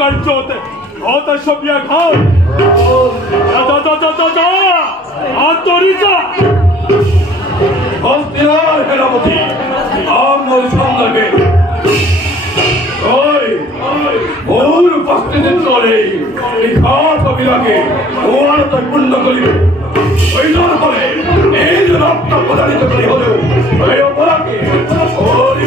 কার্যতে কথা সবিয়া খাও আন্তরিকা হস্তিনার সেনাপতি আমার সন্ধ্যাকে ওর উপস্থিতি চলে এই খাওয়া কবিরাকে ওর তাই পূর্ণ করিবে ওই জন্য করে এই যে রক্ত প্রদানিত করি হলেও ওই অপরাকে ওর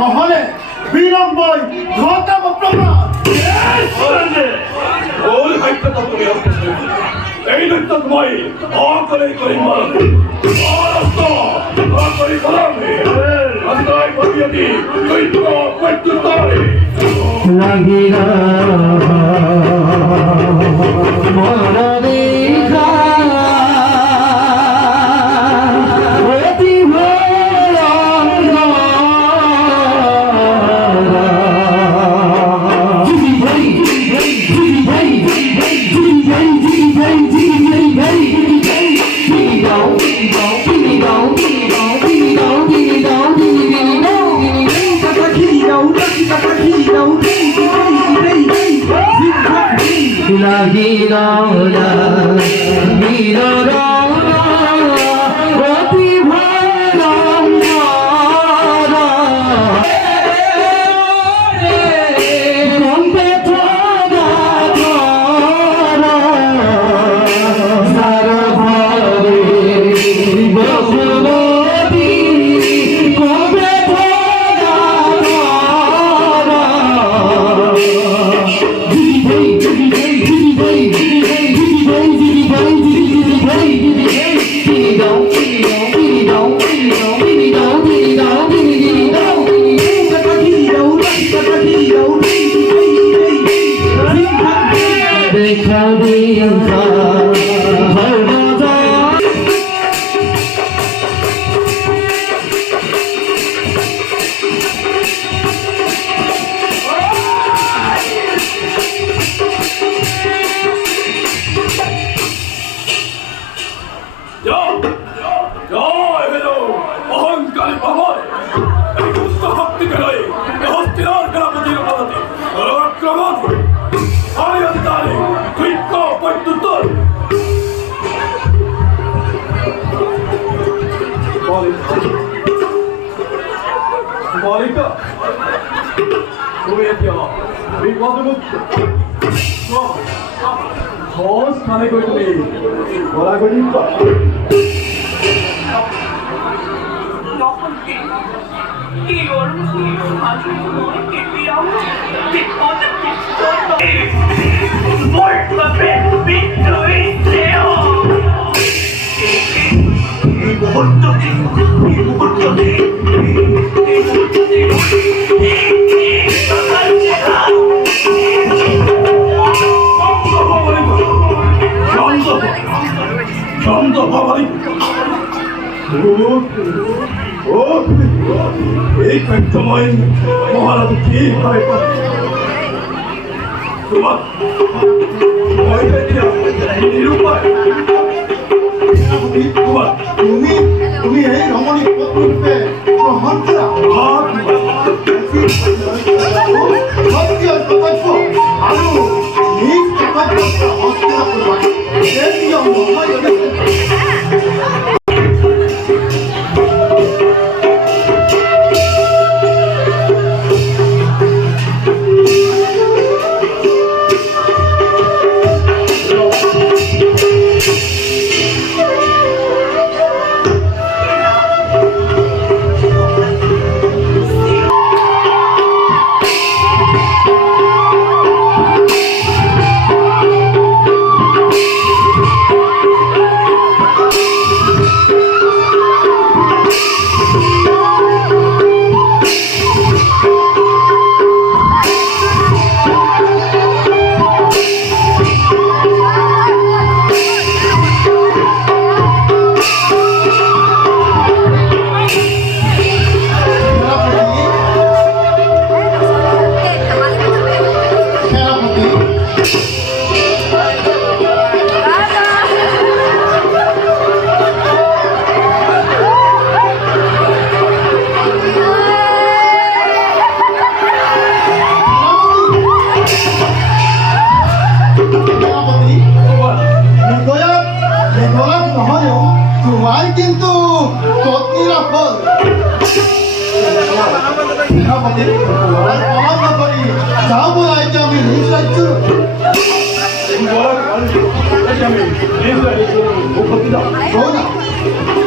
নহলে বিলম্বই ঘটাব প্রমাণ ওর হাইটটা তুমি এই নৃত্য তোমায় অকলে করি মারত অকলে করাবে আজকাই ভাবিয়াতি তুই তো কইতে তারে লাগিরা মরা দেখা স্থানে করতে ঘোরাঘুরি এই সময় মহারাজ কি হয় তোমার তুমি এই রমণী রূপে গ্রহণ করা আরো নিজ হস্তিনা কিন্তু নিরাপদ সেনাপতি পরামর্শ করি যাবো আজ আমি নিজ রাজ্য বলার আমি নিজ রাজ্যে উপস্থিত না